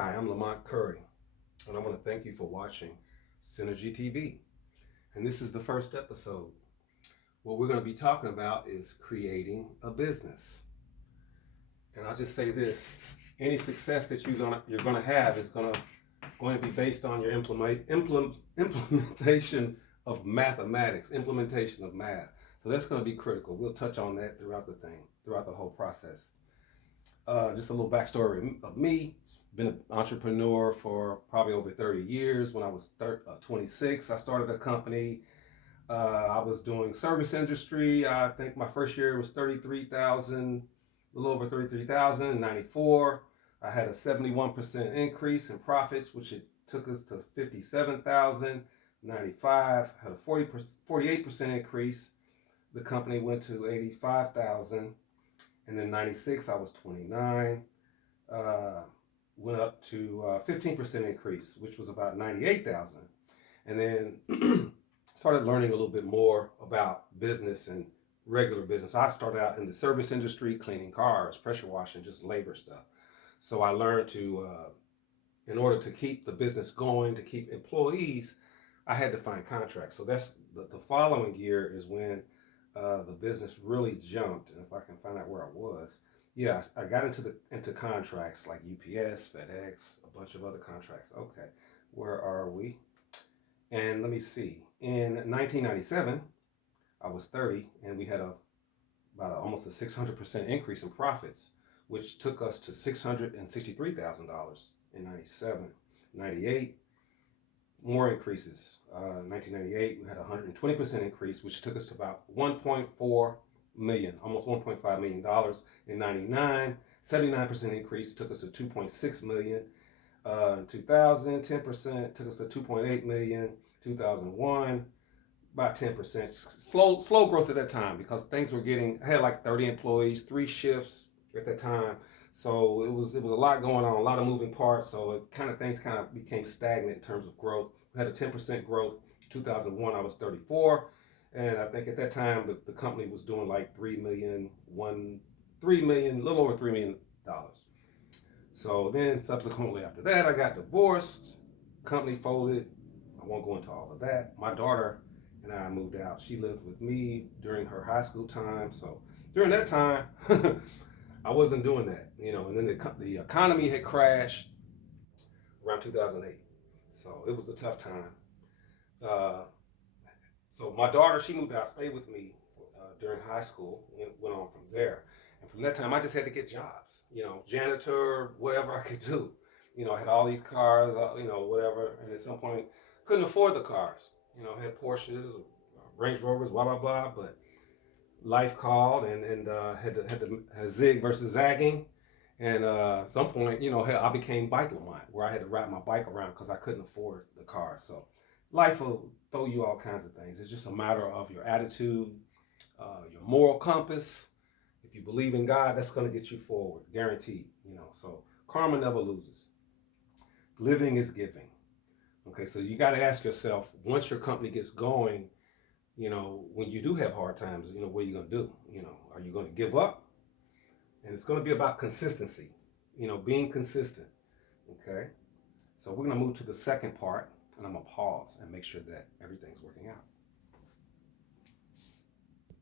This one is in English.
Hi, I'm Lamont Curry, and I want to thank you for watching Synergy TV. And this is the first episode. What we're going to be talking about is creating a business. And I'll just say this: any success that you're gonna have is going to be based on your implementation of mathematics, implementation of math. So that's going to be critical. We'll touch on that throughout the whole process. Just a little backstory of me. Been an entrepreneur for probably over 30 years. When I was 26, I started a company. I was doing service industry. I think my first year was 33,000, a little over 33,000 in 94. I had a 71% increase in profits, which it took us to 57,000. 95 had a 48% increase. The company went to 85,000. And then 96, I was 29. Went up to 15% increase, which was about 98,000. And then started learning a little bit more about business and regular business. I started out in the service industry, cleaning cars, pressure washing, just labor stuff. So I learned in order to keep the business going, to keep employees, I had to find contracts. So that's the following year is when the business really jumped. And if I can find out where I was, yeah, I got into contracts like UPS, FedEx, a bunch of other contracts. Okay, where are we? And let me see. In 1997, I was 30, and we had almost a 600% increase in profits, which took us to $663,000 in 97. 98, more increases. 1998, we had a 120% increase, which took us to about 1.4 million, almost $1.5 million. In 99, 79% increase took us to 2.6 million. In 2000, 10% took us to 2.8 million. 2001, about 10%. Slow growth at that time because things were I had like 30 employees, 3 shifts at that time. So it was a lot going on, a lot of moving parts. So things became stagnant in terms of growth. We had a 10% growth. 2001, I was 34. And I think at that time, the company was doing like a little over $3 million. So then subsequently after that, I got divorced, company folded. I won't go into all of that. My daughter and I moved out. She lived with me during her high school time. So during that time, I wasn't doing that, and then the economy had crashed around 2008. So it was a tough time. So my daughter, she moved out, stayed with me during high school, went on from there. And from that time, I just had to get jobs, janitor, whatever I could do. I had all these cars, whatever. And at some point, couldn't afford the cars. I had Porsches, Range Rovers, blah, blah, blah. But life called and had zig versus zagging. And at some point, I became Bike Lamont, where I had to ride my bike around because I couldn't afford the car. So life will throw you all kinds of things. It's just a matter of your attitude, your moral compass. If you believe in God, that's going to get you forward, guaranteed. So karma never loses. Living is giving. Okay, so you got to ask yourself, once your company gets going, when you do have hard times, what are you going to do? Are you going to give up? And it's going to be about consistency, being consistent. Okay, so we're going to move to the second part, and I'm going to pause and make sure that everything's working out.